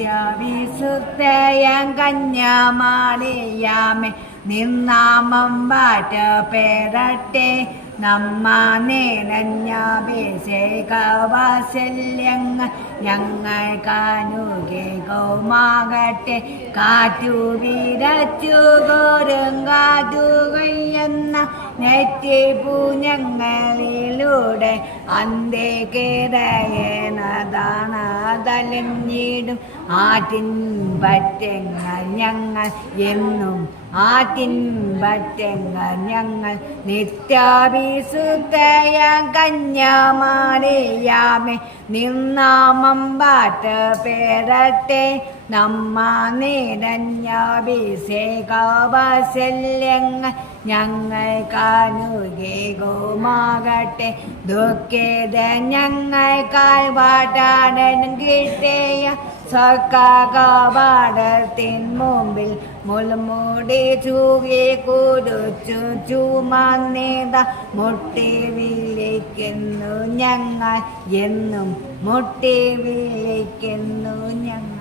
നിത്യവിശുദ്ധയം കന്യാമറിയാമേ നിന്നാമം വാഴ്ത്ത പേരട്ടെ നമ്മ നിറഞ്ഞഭിഷേകവാത്സല്യങ്ങൾ ഞങ്ങൾ കാണുകമാകട്ടെ കാറ്റു വിരച്ചു കൊടുങ്കാറ്റുകയെന്ന നെറ്റിപ്പൂ ഞങ്ങളിലൂടെ അന്തേ കിടയണതാണ് തലഞ്ഞിടും ആറ്റിൻ പറ്റങ്ങൾ ഞങ്ങൾ എന്നും ആറ്റിൻ പറ്റങ്ങൾ ഞങ്ങൾ നിത്യവിശുദ്ധയം കന്യാമറിയാമേ നിന്നാമം വാഴ്ത്ത പേരട്ടെ നമ്മ നിറഞ്ഞഭിഷേകവാത്സല്യങ്ങൾ ഞങ്ങൾ കാണുകമാകട്ടെ ദുഃഖിത ഞങ്ങൾക്കായി വാട്ടാടൻ കിട്ടിയ സ്വർഗകവാടത്തിൻ മുമ്പിൽ മുൾമുടി ചൂകി കുറിച്ചു ചുമന്നേത മുട്ടി വിളിക്കുന്നു ഞങ്ങൾ എന്നും മുട്ടി വിളിക്കുന്നു ഞങ്ങൾ.